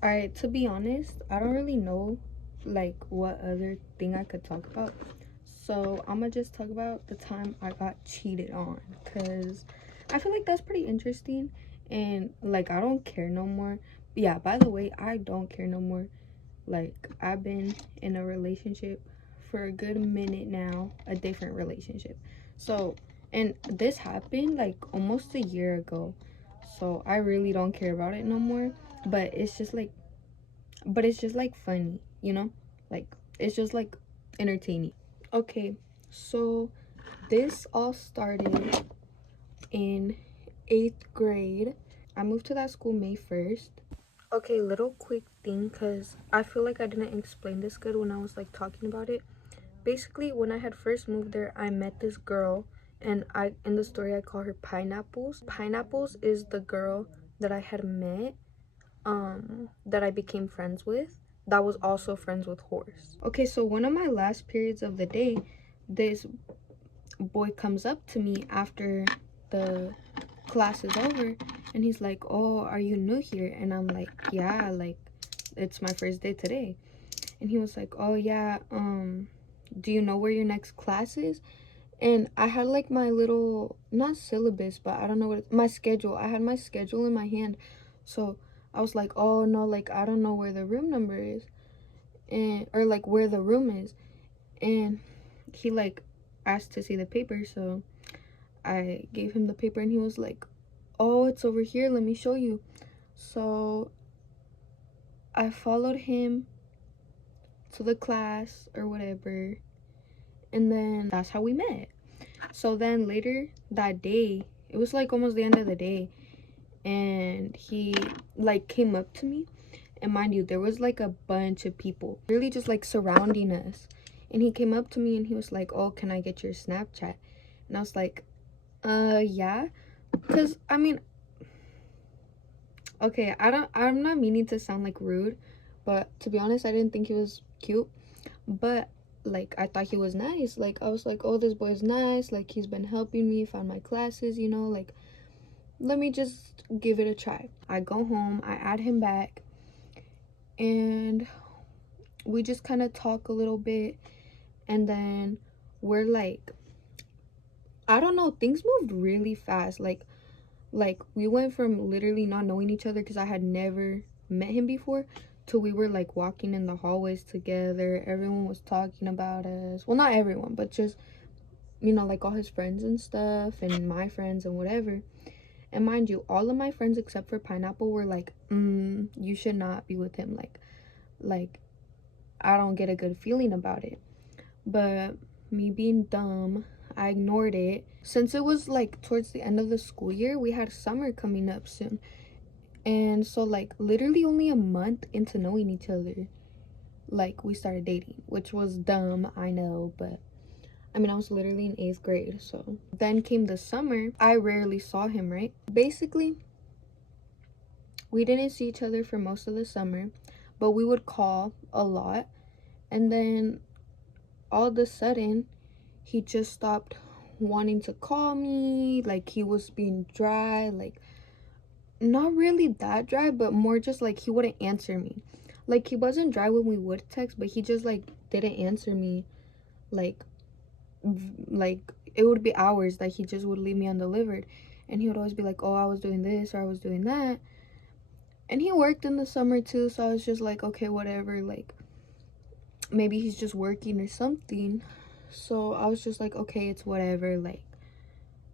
Alright, to be honest, I don't really know like what other thing I could talk about. So I'm gonna just talk about the time I got cheated on, because I feel like that's pretty interesting. And like, I don't care no more. Yeah, by the way, I don't care no more. Like, I've been in a relationship for a good minute now, a different relationship. So, and this happened like almost a year ago. So I really don't care about it no more. But it's just like funny, you know? Like, it's just like entertaining. Okay, so this all started in 8th grade. I moved to that school May 1st. Okay, little quick thing, because I feel like I didn't explain this good when I was like talking about it. Basically, when I had first moved there, I met this girl, and in the story I call her Pineapples. Pineapples is the girl that I had met, that I became friends with, that was also friends with Horse. Okay, so one of my last periods of the day, this boy comes up to me after the class is over, and he's like, oh, are you new here? And I'm like, yeah, like, it's my first day today. And he was like, oh yeah, do you know where your next class is? And I had like my little, not syllabus, but I don't know what my schedule. I had my schedule in my hand. So I was like, oh no, like, I don't know where the room number is, and or like where the room is. And he like asked to see the paper, so I gave him the paper, and he was like, oh, it's over here, let me show you. So I followed him to the class or whatever, and then that's how we met. So then later that day, it was like almost the end of the day, and he like came up to me, and mind you, there was like a bunch of people really just like surrounding us. And he came up to me and he was like, oh, can I get your Snapchat? And I was like, yeah, because I mean, okay, I'm not meaning to sound like rude, but to be honest, I didn't think he was cute. But like, I thought he was nice. Like, I was like, oh, this boy is nice, like, he's been helping me find my classes, you know, like, let me just give it a try. I go home, I add him back, and we just kind of talk a little bit. And then we're like, I don't know, things moved really fast. Like we went from literally not knowing each other, because I had never met him before, to we were like walking in the hallways together. Everyone was talking about us. Well, not everyone, but just, you know, like all his friends and stuff, and my friends and whatever. And mind you, all of my friends except for Pineapple were like, you should not be with him. Like, I don't get a good feeling about it. But me being dumb, I ignored it. Since it was like towards the end of the school year, we had summer coming up soon. And so like literally only a month into knowing each other, like, we started dating, which was dumb, I know, but I mean, I was literally in 8th grade. So then came the summer. I rarely saw him, right? Basically, we didn't see each other for most of the summer, but we would call a lot. And then all of a sudden, he just stopped wanting to call me. Like, he was being dry, like, not really that dry, but more just like he wouldn't answer me. Like, he wasn't dry when we would text, but he just like didn't answer me. Like, like it would be hours that he just would leave me undelivered. And he would always be like, oh, I was doing this or I was doing that. And he worked in the summer too, so I was just like, okay, whatever, like, maybe he's just working or something. So I was just like, okay, it's whatever,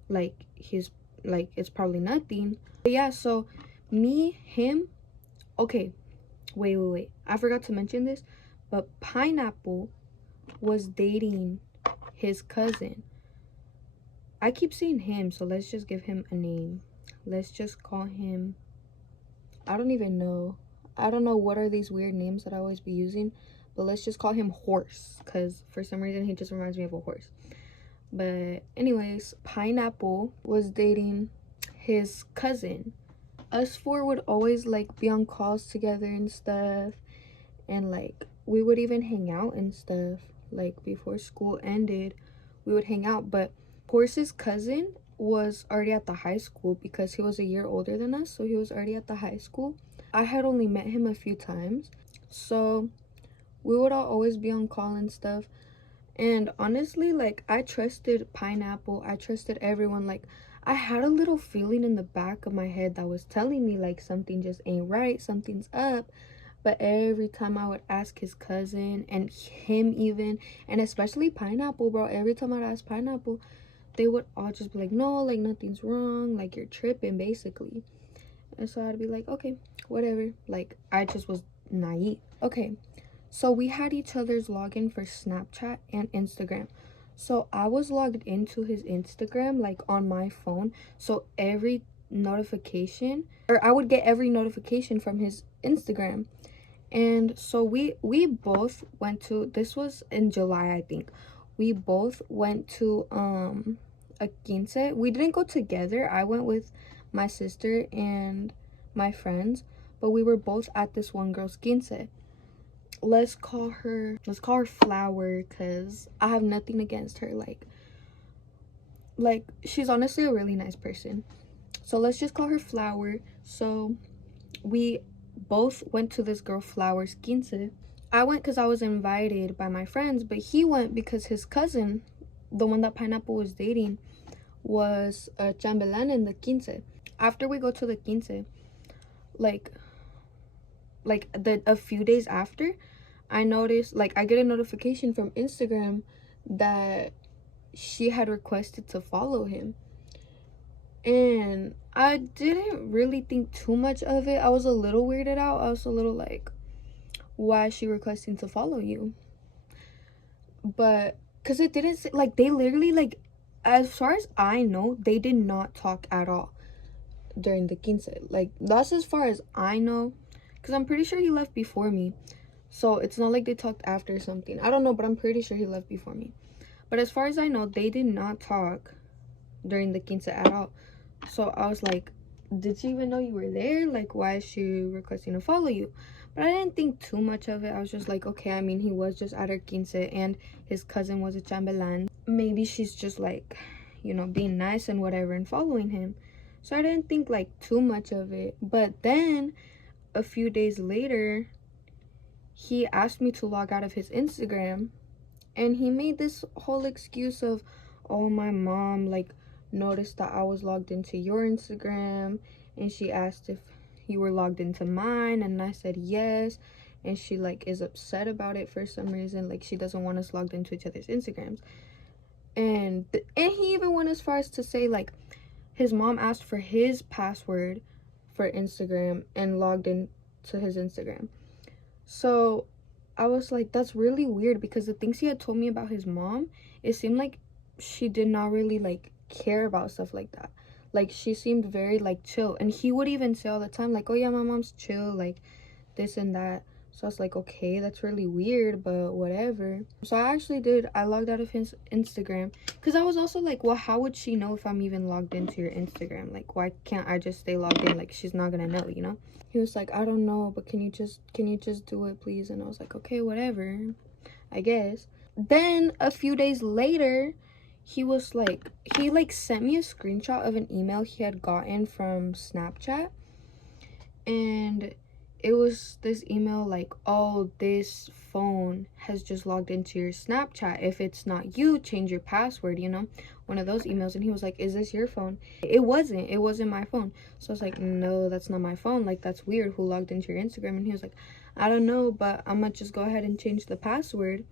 like he's like, it's probably nothing. But yeah, so him, okay, wait, I forgot to mention this, but Pineapple was dating his cousin. I keep saying him, so let's just give him a name. Let's just call him, I don't even know, I don't know what are these weird names that I always be using, but let's just call him Horse, because for some reason he just reminds me of a horse. But anyways, Pineapple was dating his cousin. Us four would always like be on calls together and stuff, and like we would even hang out and stuff. Like, before school ended, we would hang out. But Horse's cousin was already at the high school, because he was a year older than us, so he was already at the high school. I had only met him a few times, so we would all always be on call and stuff. And honestly, like, I trusted Pineapple, I trusted everyone. Like, I had a little feeling in the back of my head that was telling me like something just ain't right, something's up. But every time I would ask his cousin and him even, and especially Pineapple, bro, every time I'd ask Pineapple, they would all just be like, no, like, nothing's wrong, like, you're tripping, basically. And so I'd be like, okay, whatever. Like, I just was naive. Okay, so we had each other's login for Snapchat and Instagram. So I was logged into his Instagram, like, on my phone. So every notification, or I would get every notification from his Instagram. And so we both went to, this was in July, I think. We both went to a quince. We didn't go together. I went with my sister and my friends, but we were both at this one girl's quince. Let's call her Flower, because I have nothing against her. Like, she's honestly a really nice person. So let's just call her Flower. So we both went to this girl Flower's quince. I went because I was invited by my friends, but he went because his cousin, the one that Pineapple was dating, was a chambelán in the quince. After we go to the quince, like a few days after, I noticed, like, I get a notification from Instagram that she had requested to follow him. And I didn't really think too much of it. I was a little weirded out. I was a little like, why is she requesting to follow you? But because it didn't say, like, they literally, like, as far as I know, they did not talk at all during the quince. Like, that's as far as I know, because I'm pretty sure he left before me. So it's not like they talked after something. I don't know, but I'm pretty sure he left before me. But as far as I know, they did not talk during the quince at all. So I was like, did she even know you were there? Like, why is she requesting to follow you? But I didn't think too much of it. I was just like, okay, I mean, he was just at her quince and his cousin was a chambelán. Maybe she's just like, you know, being nice and whatever and following him. So I didn't think like too much of it. But then a few days later, he asked me to log out of his Instagram, and he made this whole excuse of, oh, my mom like noticed that I was logged into your Instagram, and she asked if you were logged into mine, and I said yes, and she like is upset about it for some reason. Like, she doesn't want us logged into each other's Instagrams. And he even went as far as to say, like, his mom asked for his password for Instagram and logged in to his Instagram. So I was like, that's really weird, because the things he had told me about his mom, it seemed like she did not really like care about stuff like that. Like, she seemed very like chill, and he would even say all the time like, oh yeah, my mom's chill, like this and that. So I was like, okay, that's really weird, but whatever. So I logged out of his Instagram, because I was also like, well, how would she know if I'm even logged into your Instagram? Like, why can't I just stay logged in? Like, she's not gonna know, you know? He was like, I don't know, but can you just do it, please? And I was like, okay, whatever, I guess. Then a few days later, he sent me a screenshot of an email he had gotten from Snapchat, and it was this email like, oh, this phone has just logged into your Snapchat. If it's not you, change your password, you know, one of those emails. And he was like, is this your phone? It wasn't my phone. So I was like, no, that's not my phone. Like, that's weird. Who logged into your Instagram? And he was like, I don't know, but I'm gonna just go ahead and change the password.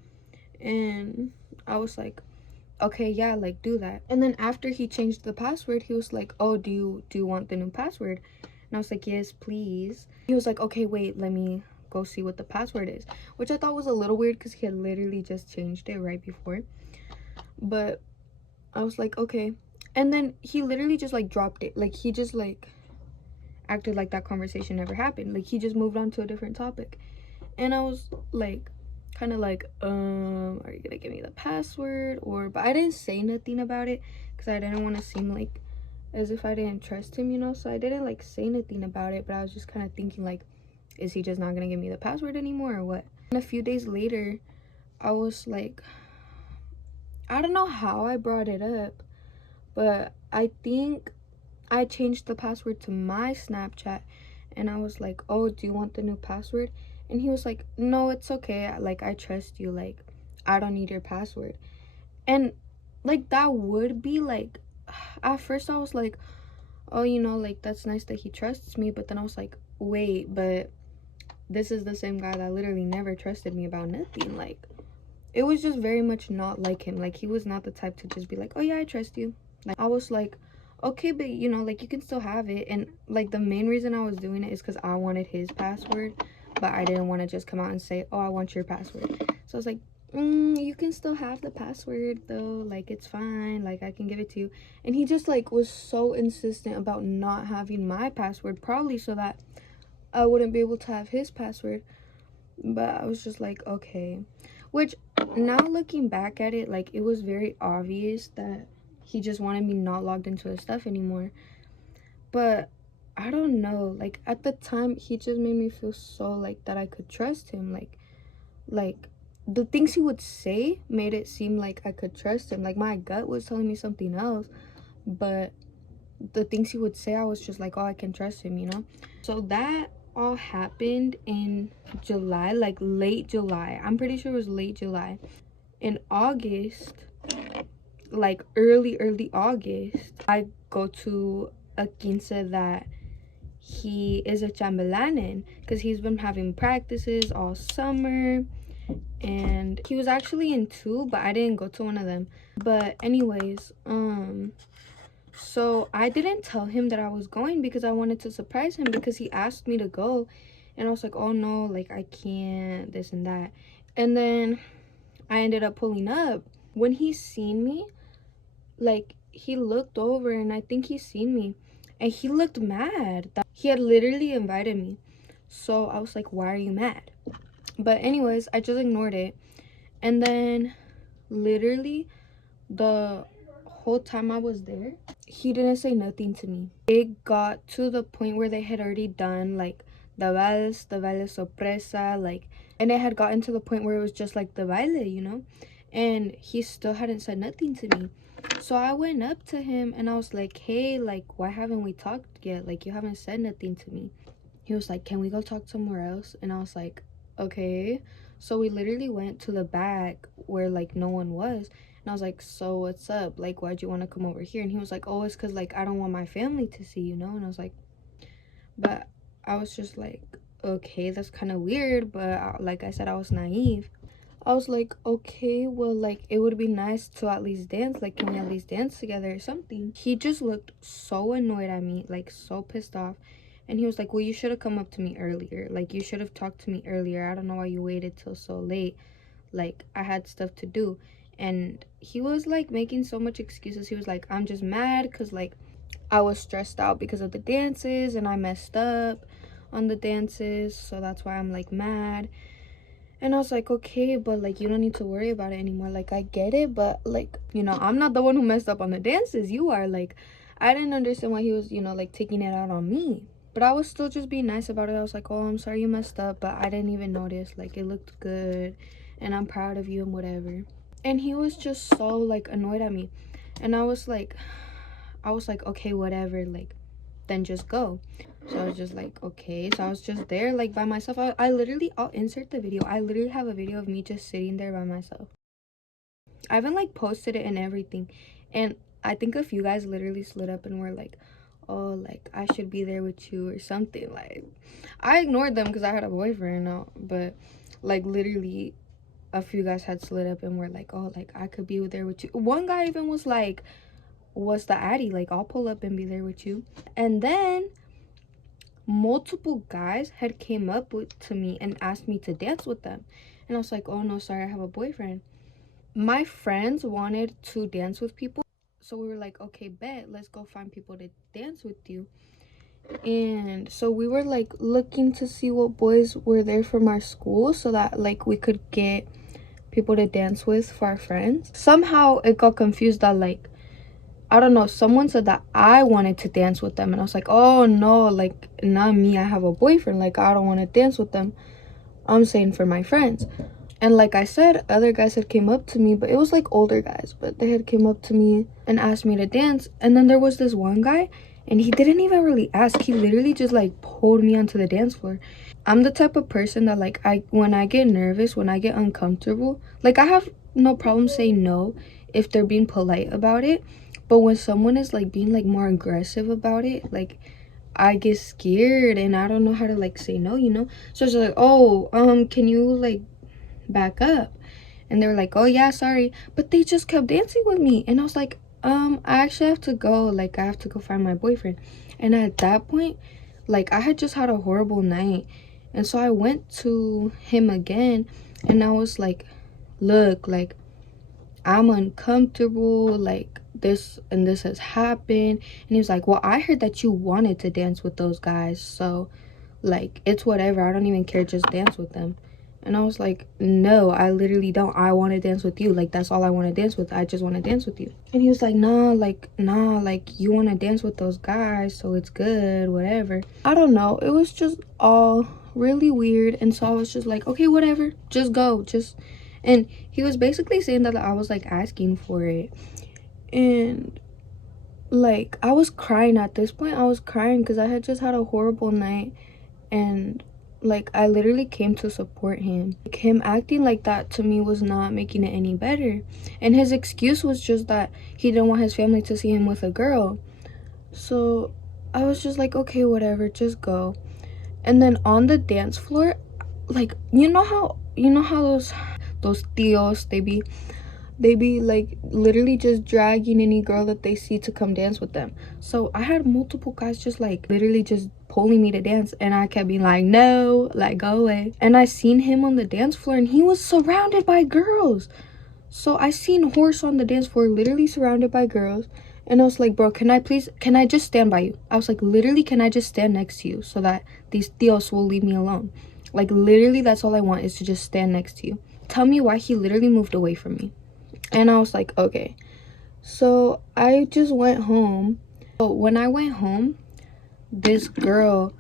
And I was like, okay, yeah, like, do that. And then after he changed the password, he was like, oh, do you want the new password? And I was like, yes, please. He was like, okay, wait, let me go see what the password is, which I thought was a little weird because he had literally just changed it right before. But I was like, okay. And then he literally just like dropped it. Like, he just like acted like that conversation never happened. Like, he just moved on to a different topic. And I was like, kind of like, are you gonna give me the password? But I didn't say nothing about it because I didn't want to seem like as if I didn't trust him, you know? So I didn't like say anything about it, but I was just kind of thinking like, is he just not gonna give me the password anymore or what? And a few days later, I was like, I don't know how I brought it up, but I think I changed the password to my Snapchat, And I was like, oh, do you want the new password? And he was like, no, it's okay, like I trust you, like I don't need your password. And like that would be like, at first I was like, oh, you know, like that's nice that he trusts me. But then I was like, wait, but this is the same guy that literally never trusted me about nothing. Like, it was just very much not like him. Like, he was not the type to just be like, oh yeah, I trust you. Like, I was like, okay, but you know, like you can still have it. And like the main reason I was doing it is because I wanted his password, but I didn't want to just come out and say, oh, I want your password. So I was like, you can still have the password though, like it's fine, like I can give it to you. And he just like was so insistent about not having my password, probably so that I wouldn't be able to have his password. But I was just like, okay. Which, now looking back at it, like it was very obvious that he just wanted me not logged into his stuff anymore. But I don't know, like at the time he just made me feel so like that I could trust him. Like the things he would say made it seem like I could trust him. Like my gut was telling me something else, but the things he would say, I was just like, oh, I can trust him, you know. So that all happened in July, like late July. I'm pretty sure it was late July. In August, like early August, I go to a quince that he is a chambelanin in, because he's been having practices all summer. And he was actually in two, but I didn't go to one of them. But anyways, so I didn't tell him that I was going because I wanted to surprise him, because he asked me to go and I was like, oh no, like I can't, this and that. And then I ended up pulling up. When he seen me, like he looked over and I think he seen me and he looked mad that he had literally invited me. So I was like, why are you mad? But anyways, I just ignored it. And then literally the whole time I was there, he didn't say nothing to me. It got to the point where they had already done like the baile sorpresa, like, and it had gotten to the point where it was just like the baile, you know, and he still hadn't said nothing to me. So I went up to him and I was like, hey, like, why haven't we talked yet? Like, you haven't said nothing to me. He was like, can we go talk somewhere else? And I was like, okay. So we literally went to the back where like no one was. And I was like, so what's up? Like, why'd you want to come over here? And he was like, oh, it's because like I don't want my family to see, you know. And I was like, but I was just like, okay, that's kind of weird. But like I said, I was naive. I was like, okay, well, like it would be nice to at least dance. Like, can we at least dance together or something? He just looked so annoyed at me, like so pissed off. And he was like, well, you should have come up to me earlier. Like, you should have talked to me earlier. I don't know why you waited till so late. Like, I had stuff to do. And he was like making so much excuses. He was like, I'm just mad because like I was stressed out because of the dances and I messed up on the dances, so that's why I'm like mad. And I was like, okay, but like you don't need to worry about it anymore. Like, I get it, but like, you know, I'm not the one who messed up on the dances, you are. Like, I didn't understand why he was, you know, like taking it out on me. But I was still just being nice about it. I was like, oh, I'm sorry you messed up, but I didn't even notice. Like, it looked good and I'm proud of you and whatever. And he was just so like annoyed at me. And I was like, okay, whatever, like then just go. So I was just like, okay. So I was just there like by myself. I literally, I'll insert the video. I literally have a video of me just sitting there by myself. I haven't like posted it and everything. And I think a few guys literally slid up and were like, oh, like I should be there with you or something. Like, I ignored them because I had a boyfriend now, but like literally a few guys had slid up and were like, oh, like I could be there with you. One guy even was like, what's the addy? Like, I'll pull up and be there with you. And then multiple guys had came up to me and asked me to dance with them. And I was like, oh no, sorry, I have a boyfriend. My friends wanted to dance with people. So we were like, okay, bet, let's go find people to dance with you. And so we were like looking to see what boys were there from our school so that like we could get people to dance with for our friends. Somehow it got confused that like, I don't know, someone said that I wanted to dance with them. And I was like, oh no, like not me, I have a boyfriend, like I don't want to dance with them. I'm saying for my friends. And like I said, other guys had came up to me, but it was like older guys, but they had came up to me and asked me to dance. And then there was this one guy And he didn't even really ask. He literally just like pulled me onto the dance floor. I'm the type of person that like when I get nervous, when I get uncomfortable, like I have no problem saying no if they're being polite about it. But when someone is like being like more aggressive about it, like I get scared and I don't know how to like say no, you know? So it's like, oh, can you like back up? And they were like, oh yeah, sorry. But they just kept dancing with me. And I was like, I actually have to go. Like, I have to go find my boyfriend. And at that point, like, I had just had a horrible night. And so I went to him again. And I was like, look, like, I'm uncomfortable. Like, this and this has happened. And he was like, well, I heard that you wanted to dance with those guys. So, like, it's whatever. I don't even care. Just dance with them. And I was like, no, I literally don't. I want to dance with you. Like, that's all I want to dance with. I just want to dance with you. And he was like, nah, like, you want to dance with those guys, so it's good, whatever. I don't know. It was just all really weird. And so I was just like, okay, whatever. Just go. And he was basically saying that I was, like, asking for it. And, like, I was crying at this point. I was crying because I had just had a horrible night. And like I literally came to support him. Like, him acting like that to me was not making it any better. And his excuse was just that he didn't want his family to see him with a girl. So I was just like, okay, whatever, just go. And then on the dance floor, like, you know how those tios, they be like literally just dragging any girl that they see to come dance with them. So I had multiple guys just like literally just pulling me to dance, and I kept being like, no, like, go away. And I seen him on the dance floor and he was surrounded by girls. So I seen Horse on the dance floor literally surrounded by girls, and I was like, bro, can I just stand by you? I was like, literally, can I just stand next to you so that these tios will leave me alone? Like, literally, that's all I want, is to just stand next to you. Tell me why he literally moved away from me. And I was like, okay. So I just went home. But when I went home, this girl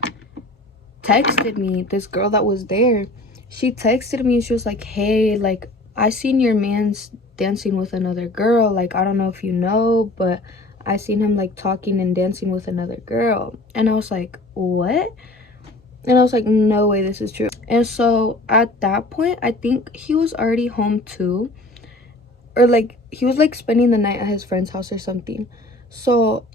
texted me, this girl that was there. She texted me and she was like, hey, like, I seen your man's dancing with another girl. Like, I don't know if you know, but I seen him like talking and dancing with another girl. And I was like, what? And I was like, no way, this is true. And so at that point, I think he was already home too. Or like he was like spending the night at his friend's house or something. So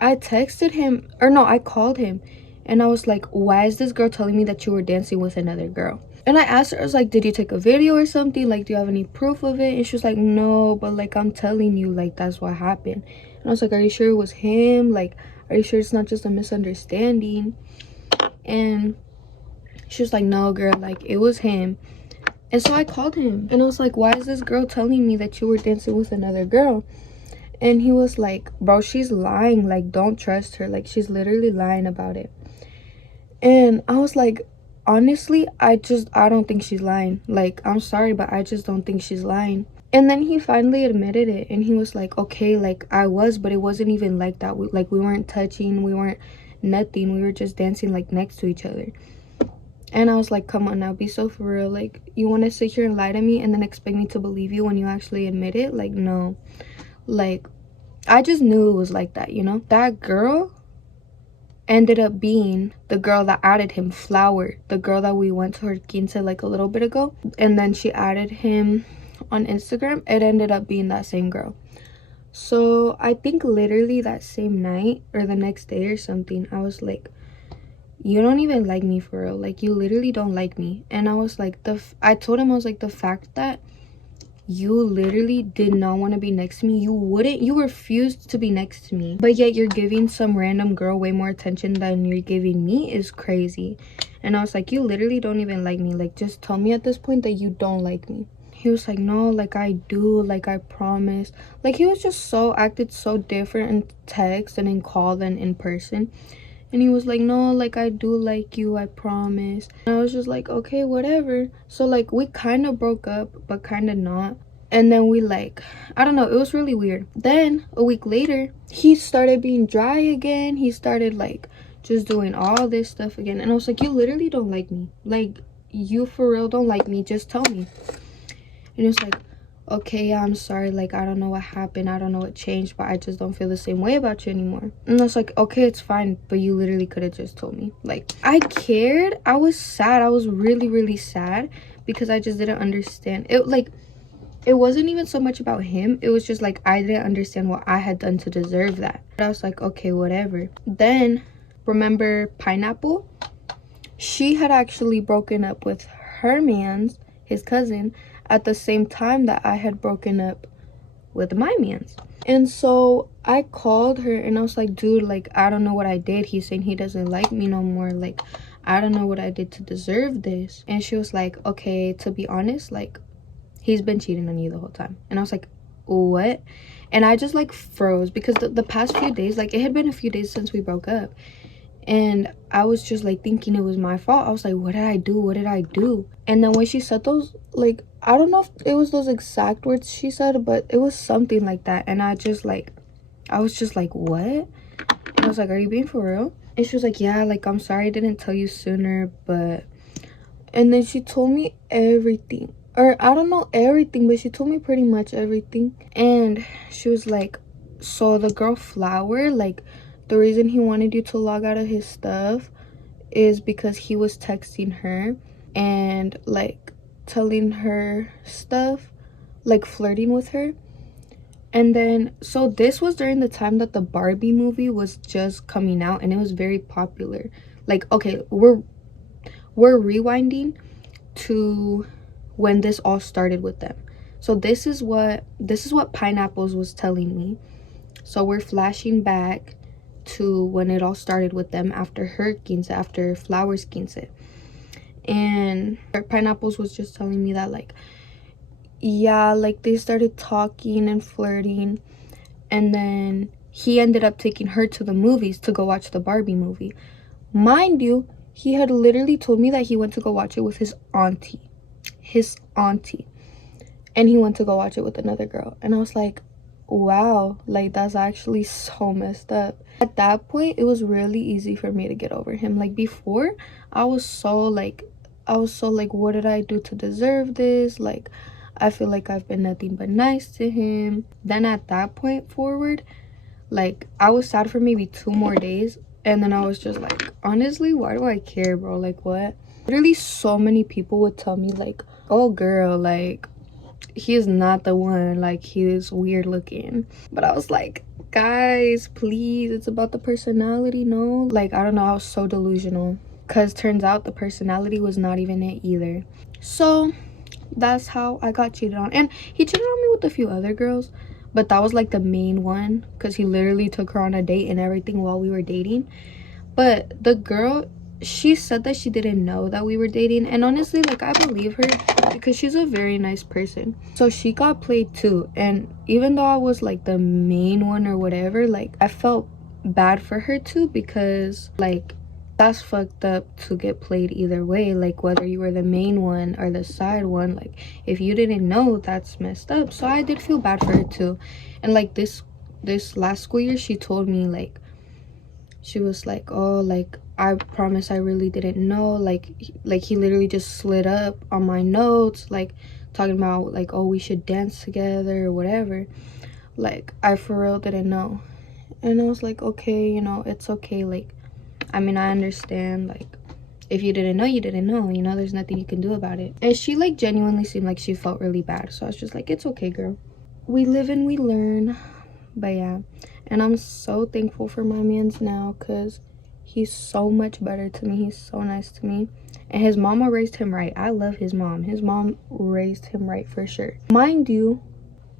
I texted him, or no, I called him, and I was like, why is this girl telling me that you were dancing with another girl? And I asked her, I was like, did you take a video or something? Like, do you have any proof of it? And she was like, no, but like, I'm telling you, like, that's what happened. And I was like, are you sure it was him? Like, are you sure it's not just a misunderstanding? And she was like, no, girl, like, it was him. And so I called him and I was like, why is this girl telling me that you were dancing with another girl? And he was like, bro, she's lying. Like, don't trust her. Like, she's literally lying about it. And I was like, honestly, I don't think she's lying. Like, I'm sorry, but I just don't think she's lying. And then he finally admitted it. And he was like, okay, like, I was, but it wasn't even like that. We weren't touching. We weren't nothing. We were just dancing, like, next to each other. And I was like, come on now, be so for real. Like, you want to sit here and lie to me and then expect me to believe you when you actually admit it? Like, no. Like, I just knew it was like that, you know? That girl ended up being the girl that added him, Flower, the girl that we went to her quince like a little bit ago. And then she added him on Instagram. It ended up being that same girl. So I think literally that same night or the next day or something, I was like, you don't even like me for real. Like, you literally don't like me. And I was like, I told him, I was like, the fact that you literally did not want to be next to me, you refused to be next to me, but yet you're giving some random girl way more attention than you're giving me, is crazy. And I was like, you literally don't even like me. Like, just tell me at this point that you don't like me. He was like, no, like, I do, like, I promise. Like, he was just acted so different in text and in call than in person. And he was like, no, like, I do like you, I promise. And I was just like, okay, whatever. So, like, we kind of broke up, but kind of not. And then we, like, I don't know, it was really weird. Then, a week later, he started being dry again. He started, like, just doing all this stuff again. And I was like, you literally don't like me. Like, you for real don't like me. Just tell me. And he was like, okay, yeah, I'm sorry, like, I don't know what happened, I don't know what changed, but I just don't feel the same way about you anymore. And I was like, okay, it's fine, but you literally could have just told me. Like, I cared. I was sad. I was really, really sad because I just didn't understand it. Like, it wasn't even so much about him, it was just like I didn't understand what I had done to deserve that. But I was like, okay, whatever. Then remember Pineapple? She had actually broken up with her man's, his cousin, at the same time that I had broken up with my man's. And so I called her and I was like, dude, like, I don't know what I did. He's saying he doesn't like me no more. Like, I don't know what I did to deserve this. And she was like, okay, to be honest, like, he's been cheating on you the whole time. And I was like, what? And I just like froze because the past few days, like, it had been a few days since we broke up. And I was just like thinking it was my fault. I was like, what did I do? What did I do? And then when she said those, like, I don't know if it was those exact words she said, but it was something like that. And I was just like, what? And I was like, are you being for real? And she was like, yeah, like, I'm sorry I didn't tell you sooner, but... And then she told me everything. Or I don't know everything, but she told me pretty much everything. And she was like, so the girl Flower, like, the reason he wanted you to log out of his stuff is because he was texting her and like telling her stuff, like flirting with her. And then, so this was during the time that the Barbie movie was just coming out and it was very popular. Like, okay, we're rewinding to when this all started with them. So this is what Pineapples was telling me. So we're flashing back to when it all started with them after her quince, after Flower's quince. And Pineapples was just telling me that, like, yeah, like, they started talking and flirting, and then he ended up taking her to the movies to go watch the Barbie movie. Mind you, he had literally told me that he went to go watch it with his auntie, and he went to go watch it with another girl. And I was like, wow, like, that's actually so messed up. At that point, it was really easy for me to get over him. Like, before, I was so like, what did I do to deserve this? Like, I feel like I've been nothing but nice to him. Then at that point forward, like, I was sad for maybe 2 more days, and then I was just like, honestly, why do I care, bro? Like, what? Literally, so many people would tell me, like, oh girl, like, he is not the one, like, he is weird looking. But I was like, guys, please, it's about the personality. No, like, I don't know, I was so delusional, because turns out the personality was not even it either. So that's how I got cheated on. And he cheated on me with a few other girls, but that was like the main one, because he literally took her on a date and everything while we were dating. But the girl, she said that she didn't know that we were dating, and honestly, like, I believe her because she's a very nice person. So she got played too, and even though I was like the main one or whatever, like, I felt bad for her too, because, like, that's fucked up to get played either way. Like, whether you were the main one or the side one, like, if you didn't know, that's messed up. So I did feel bad for her too. And like, this last school year, she told me, like, she was like, oh, like, I promise I really didn't know. Like, he literally just slid up on my notes, like, talking about, like, oh, we should dance together or whatever. Like, I for real didn't know. And I was like, okay, you know, it's okay. Like, I mean, I understand. Like, if you didn't know, you didn't know. You know, there's nothing you can do about it. And she, like, genuinely seemed like she felt really bad. So I was just like, it's okay, girl. We live and we learn. But yeah. And I'm so thankful for my mans now, because he's so much better to me. He's so nice to me. And his mama raised him right. I love his mom. His mom raised him right for sure. Mind you,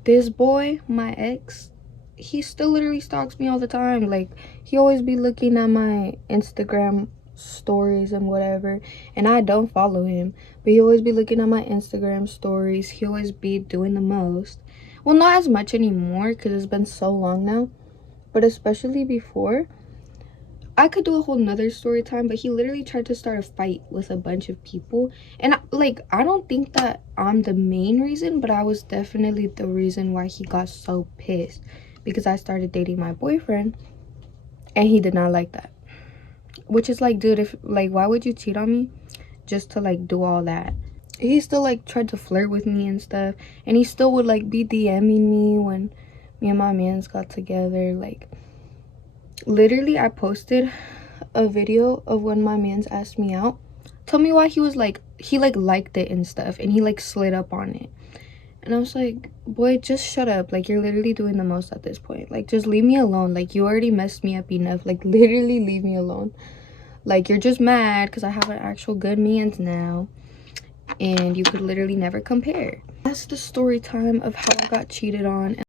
this boy, my ex, he still literally stalks me all the time. Like, he always be looking at my Instagram stories and whatever, and I don't follow him, but he always be looking at my Instagram stories. He always be doing the most. Well, not as much anymore, because it's been so long now, but especially before, I could do a whole nother story time, but he literally tried to start a fight with a bunch of people. And like, I don't think that I'm the main reason, but I was definitely the reason why he got so pissed, because I started dating my boyfriend and he did not like that. Which is like, dude, if, like, why would you cheat on me just to, like, do all that? he still like tried to flirt with me and stuff, and he still would like be DMing me when me and my mans got together. Like literally I posted a video of when my mans asked me out. Tell me why he was like, he like liked it and stuff, and he like slid up on it. And I was like, boy, just shut up. Like, you're literally doing the most at this point. Like, just leave me alone. Like, you already messed me up enough. Like, literally leave me alone. Like, you're just mad because I have an actual good mans now, and you could literally never compare. That's the story time of how I got cheated on.